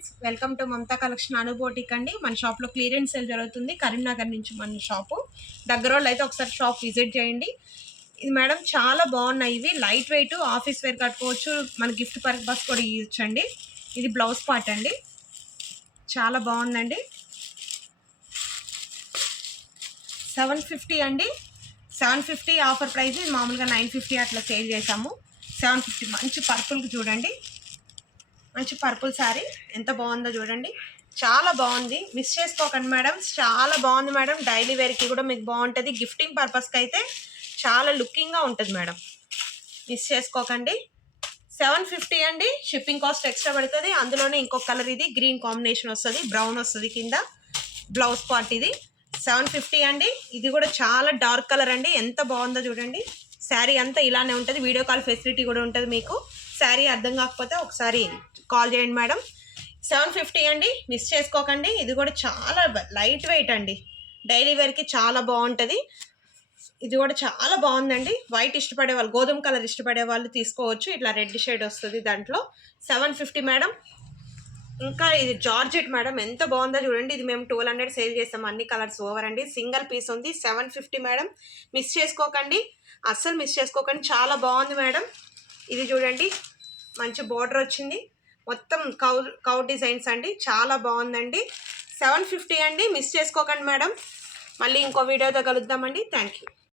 Friends, welcome to Mamata collection అనుబోటిక్ అండి. మన షాప్లో క్లియరెన్స్ సేల్ జరుగుతుంది. కరీంనగర్ నుంచి మన షాపు దగ్గర వాళ్ళు అయితే ఒకసారి షాప్ విజిట్ చేయండి. ఇది మేడం చాలా బాగున్నాయి. ఇవి లైట్ వెయిట్ ఆఫీస్ వేర్ కట్టుకోవచ్చు, మన గిఫ్ట్ పర్పస్ కూడా ఇవ్వచ్చండి. ఇది బ్లౌజ్ పార్ట్ అండి, చాలా బాగుందండి. 750 అండి, 750 ఆఫర్ ప్రైస్. ఇది మామూలుగా 950 అట్లా సేల్ చేసాము. 750 మంచి పర్పుల్కి చూడండి, మంచి పర్పుల్ శారీ ఎంత బాగుందో చూడండి, చాలా బాగుంది. మిస్ చేసుకోకండి మేడం, చాలా బాగుంది మేడం. డైలీ వేర్కి కూడా మీకు బాగుంటుంది, గిఫ్టింగ్ పర్పస్కి అయితే చాలా లుకింగ్గా ఉంటుంది మేడం. మిస్ చేసుకోకండి. 750 అండి, షిప్పింగ్ కాస్ట్ ఎక్స్ట్రా పడుతుంది. అందులోనే ఇంకొక కలర్, ఇది గ్రీన్ కాంబినేషన్ వస్తుంది, బ్రౌన్ వస్తుంది కింద బ్లౌజ్ పార్ట్. ఇది 750 అండి. ఇది కూడా చాలా డార్క్ కలర్ అండి, ఎంత బాగుందో చూడండి. శారీ అంతా ఇలానే ఉంటుంది, వీడియో కాల్ ఫెసిలిటీ కూడా ఉంటుంది మీకు. శారీ అర్థం కాకపోతే ఒకసారి కాల్ చేయండి మేడం. 750 అండి, మిస్ చేసుకోకండి. ఇది కూడా చాలా లైట్ వెయిట్ అండి, డైలీ వేర్కి చాలా బాగుంటుంది. ఇది కూడా చాలా బాగుందండి. వైట్ ఇష్టపడే వాళ్ళు, గోధుమ కలర్ ఇష్టపడే వాళ్ళు తీసుకోవచ్చు. ఇట్లా రెడ్ షేడ్ వస్తుంది దాంట్లో. 750 మేడం. ఇంకా ఇది జార్జెట్ మేడం, ఎంత బాగుందో చూడండి. ఇది మేము 1200 సేల్ చేస్తాం, అన్ని కలర్స్ ఓవర్ అండి. సింగిల్ పీస్ ఉంది. 750 మేడం, మిస్ చేసుకోకండి, అస్సలు మిస్ చేసుకోకండి. చాలా బాగుంది మేడం. ఇది చూడండి, మంచి బోర్డర్ వచ్చింది, మొత్తం కౌ డిజైన్స్ అండి, చాలా బాగుందండి. 750 అండి, మిస్ చేసుకోకండి మేడం. మళ్ళీ ఇంకో వీడియోతో కలుద్దామండి. Thank you.